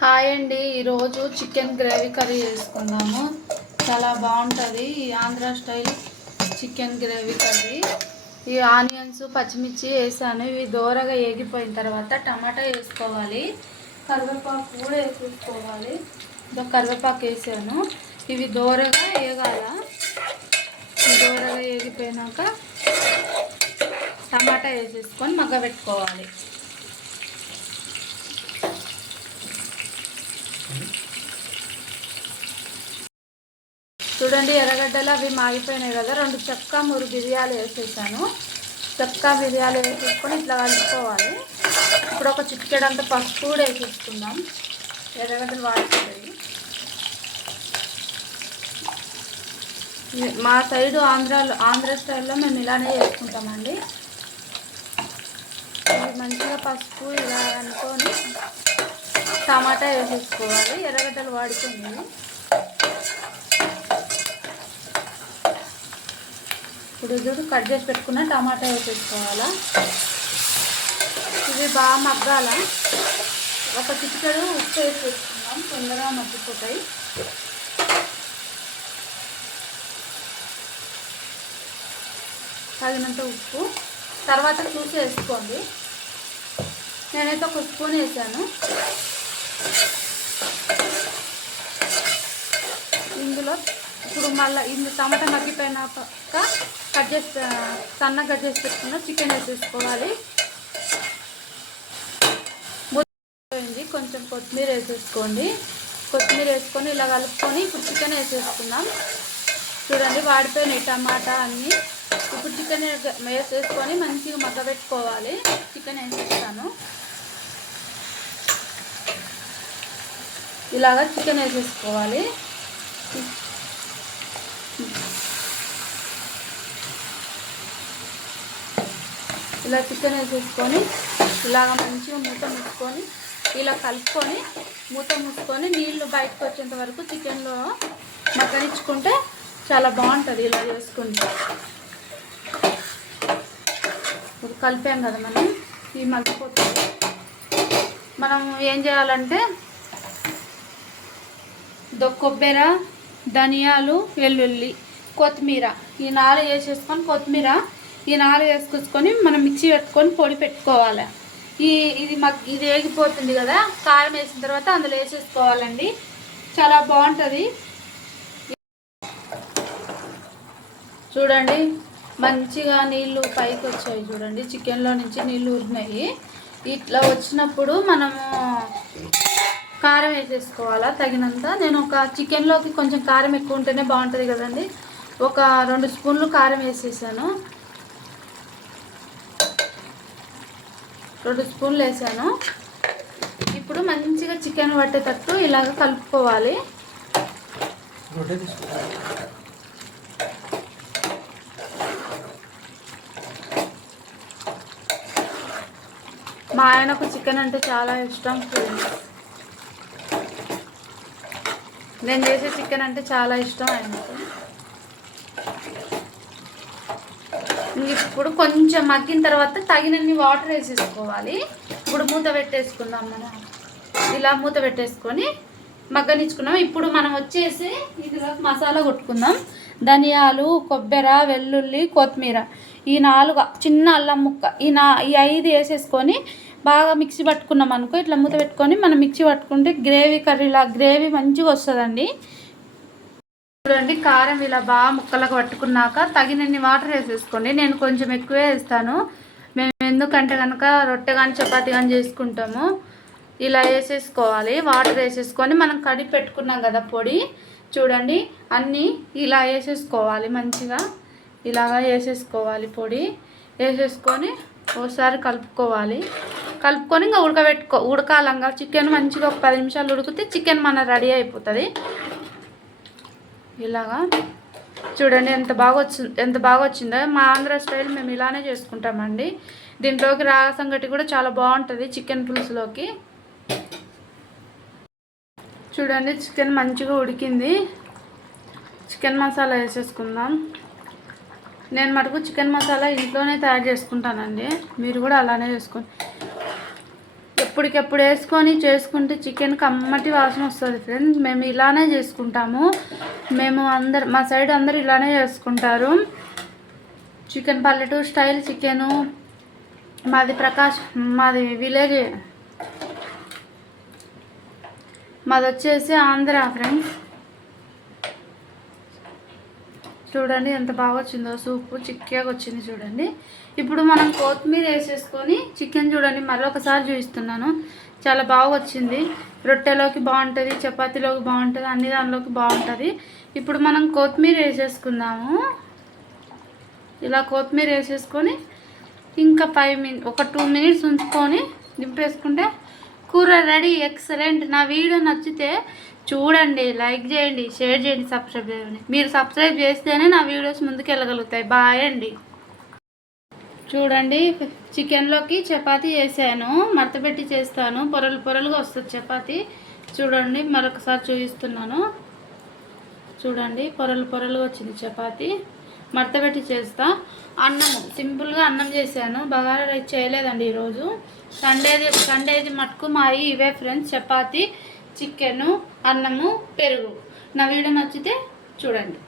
Hi అండి, ఈరోజు chicken gravy curry చేసుకుందాము. చాలా బాగుంటుంది ఈ Andhra style chicken gravy curry. ఈ ఆనియన్స్ పచ్చిమిర్చి వేసాను. ఇవి దోరగా ఏగిపోయిన తర్వాత టమాటా వేసుకోవాలి, కరివేపాకు కూడా వేసేసుకోవాలి. ఇంకా కరివేపాకు వేసాను. ఇవి దోరగా వేగాల. దోరగా ఏగిపోయినాక టమాటా వేసేసుకొని మగ్గబెట్టుకోవాలి. చూడండి, ఎర్రగడ్డలు అవి మాగిపోయినాయి కదా. 2 చెక్క 3 మిరియాలు వేసేసాను. చెక్క మిరియాలు వేసేసుకొని ఇట్లా కలుపుకోవాలి. ఇప్పుడు ఒక చిటికెడంత పసుపు కూడా వేసేసుకుందాం. ఎర్రగడ్డలు వాడుతుంది. మా సైడు ఆంధ్ర స్టైల్లో మేము ఇలానే చేసుకుంటామండి. ఇది మంచిగా పసుపు ఇలా అనుకొని టమాటా వేసేసుకోవాలి. ఎర్రగడ్డలు వాడుతుంది. ఇప్పుడు కట్ చేసి పెట్టుకున్న టమాటా వేసేసుకోవాలా. ఇవి బాగా మగ్గాల. ఒక చిటికెడు ఉప్పు వేసేసుకుందాం, తొందరగా మగ్గిపోతాయి. తగినంత ఉప్పు తర్వాత చూసి వేసుకోండి. నేనైతే 1 స్పూన్ వేసాను. ఇందులో ఇప్పుడు మళ్ళీ టమాటా మగ్గిపోయినాక సన్నగా కట్ చేసి పెట్టుకున్న చికెన్ వేసేసుకోవాలి. కొంచెం కొత్తిమీర వేసేసుకోండి. కొత్తిమీర వేసుకొని ఇలా కలుపుకొని ఇప్పుడు చికెన్ వేసేసుకుందాం. చూడండి, వాడిపోయినాయి టమాటా అన్నీ. ఇప్పుడు చికెన్ వేసేసుకొని మంచిగా మగ్గబెట్టుకోవాలి. చికెన్ వేసేస్తాను. ఇలాగా చికెన్ వేసేసుకోవాలి. ఇలా చికెన్ వేసేసుకొని ఇలాగ మంచిగా మూత మూసుకొని ఇలా కలుపుకొని మూత మూసుకొని నీళ్ళు బయటకు వచ్చేంత వరకు చికెన్లో మగ్గనిచ్చుకుంటే చాలా బాగుంటుంది. ఇలా చేసుకుంటే ఇప్పుడు కలిపాం కదా మనం, ఈ మగ్గిపోతుంది. మనం ఏం చేయాలంటే కొబ్బరి, ధనియాలు, వెల్లుల్లి, కొత్తిమీర ఈ 4 వేసేసుకొని కొత్తిమీర ఈ 4 వేసుకొచ్చుకొని మనం మిక్సీ పెట్టుకొని పొడి పెట్టుకోవాలి. ఇది వేగిపోతుంది కదా. కారం వేసిన తర్వాత అందులో వేసేసుకోవాలండి. చాలా బాగుంటుంది. చూడండి, మంచిగా నీళ్ళు పైకి వచ్చాయి. చూడండి, చికెన్లో నుంచి నీళ్ళు ఊరినాయి. ఇట్లా వచ్చినప్పుడు మనము కారం వేసేసుకోవాలా తగినంత. నేను ఒక చికెన్లోకి కొంచెం కారం ఎక్కువ ఉంటేనే బాగుంటుంది కదండి. ఒక 2 స్పూన్లు కారం వేసేసాను. 2 స్పూన్లు వేసాను. ఇప్పుడు మంచిగా చికెన్ పట్టేటట్టు ఇలాగ కలుపుకోవాలి. మా ఆయనకు చికెన్ అంటే చాలా ఇష్టం. నేను చేసే చికెన్ అంటే చాలా ఇష్టం ఆయనకు. ఇప్పుడు కొంచెం మగ్గిన తర్వాత తగినన్ని వాటర్ వేసేసుకోవాలి. ఇప్పుడు మూత పెట్టేసుకుందాం. మనం ఇలా మూత పెట్టేసుకొని మగ్గనిచ్చుకున్నాం. ఇప్పుడు మనం వచ్చేసి ఇందులో మసాలా కొట్టుకుందాం. ధనియాలు, కొబ్బరి, వెల్లుల్లి, కొత్తిమీర ఈ 4 చిన్న అల్లం ముక్క ఈ 5 వేసేసుకొని బాగా మిక్సీ పట్టుకున్నాం అనుకో. ఇట్లా మూత పెట్టుకొని మనం మిక్సీ పట్టుకుంటే గ్రేవీ మంచిగా వస్తుందండి. చూడండి, కారం ఇలా బాగా ముక్కలకు పట్టుకున్నాక తగినన్ని వాటర్ వేసేసుకోండి. నేను కొంచెం ఎక్కువే వేస్తాను. మేము ఎందుకంటే కనుక రొట్టె కానీ చపాతీ కానీ చేసుకుంటాము. ఇలా వేసేసుకోవాలి. వాటర్ వేసేసుకొని మనం కడిగి పెట్టుకున్నాం కదా పొడి, చూడండి అన్నీ ఇలా వేసేసుకోవాలి. మంచిగా ఇలాగా వేసేసుకోవాలి. పొడి వేసేసుకొని ఒకసారి కలుపుకోవాలి. కలుపుకొని ఇంకా ఉడకాలంగా చికెన్ మంచిగా ఒక 10 నిమిషాలు ఉడికితే చికెన్ మన రెడీ అయిపోతుంది. ఇలాగా చూడండి ఎంత బాగా వచ్చిందో. మా ఆంధ్ర స్టైల్ మేము ఇలానే చేసుకుంటామండి. దీంట్లోకి రాగ సంగటి కూడా చాలా బాగుంటుంది చికెన్ పులుసులోకి. చూడండి, చికెన్ మంచిగా ఉడికింది. చికెన్ మసాలా వేసేసుకుందాం. నేను మటుకు చికెన్ మసాలా ఇంట్లోనే తయారు చేసుకుంటానండి. మీరు కూడా అలానే చేసుకోండి. ఎప్పటికెప్పుడు వేసుకొని చేసుకుంటే చికెన్ కమ్మటి వాసన వస్తుంది ఫ్రెండ్స్. మేము ఇలానే చేసుకుంటాము. మేము మా సైడ్ అందరు ఇలానే చేసుకుంటారు చికెన్. పల్లెటూరు స్టైల్ చికెను. మాది విలేజ్. మాది వచ్చేసి ఆంధ్ర ఫ్రెండ్స్. చూడండి ఎంత బాగా వచ్చిందో సూపు, చిక్కగా వచ్చింది చూడండి. ఇప్పుడు మనం కొత్తిమీర వేసేసుకొని చికెన్ చూడండి మరొకసారి చూపిస్తున్నాను. చాలా బాగా వచ్చింది. రొట్టెలోకి బాగుంటుంది, చపాతీలోకి బాగుంటుంది, అన్ని దానిలోకి బాగుంటుంది. ఇప్పుడు మనం కొత్తిమీర వేసేసుకుందాము. ఇలా కొత్తిమీర వేసేసుకొని ఇంకా 2 మినిట్స్ ఉంచుకొని దింపేసుకుంటే కూర రెడీ. ఎక్సలెంట్. నా వీడియో నచ్చితే చూడండి, లైక్ చేయండి, షేర్ చేయండి, సబ్స్క్రైబ్ చేయండి. మీరు సబ్స్క్రైబ్ చేస్తేనే నా వీడియోస్ ముందుకు వెళ్ళగలుగుతాయి. బాయ్ అండి. చూడండి చికెన్లోకి చపాతీ చేశాను. మడతపెట్టి చేస్తాను. పొరలుగా వస్తుంది చపాతీ. చూడండి మరొకసారి చూపిస్తున్నాను. చూడండి పొరలుగా వచ్చింది చపాతీ. మడతపెట్టి చేస్తా. అన్నము సింపుల్గా అన్నం చేశాను. బగారా రైస్ చేయలేదండి ఈరోజు. సండేది మటుకు మావి ఇవే ఫ్రెండ్స్. చపాతీ, చికెను, అన్నము, పెరుగు. నా వీడియో నచ్చితే చూడండి.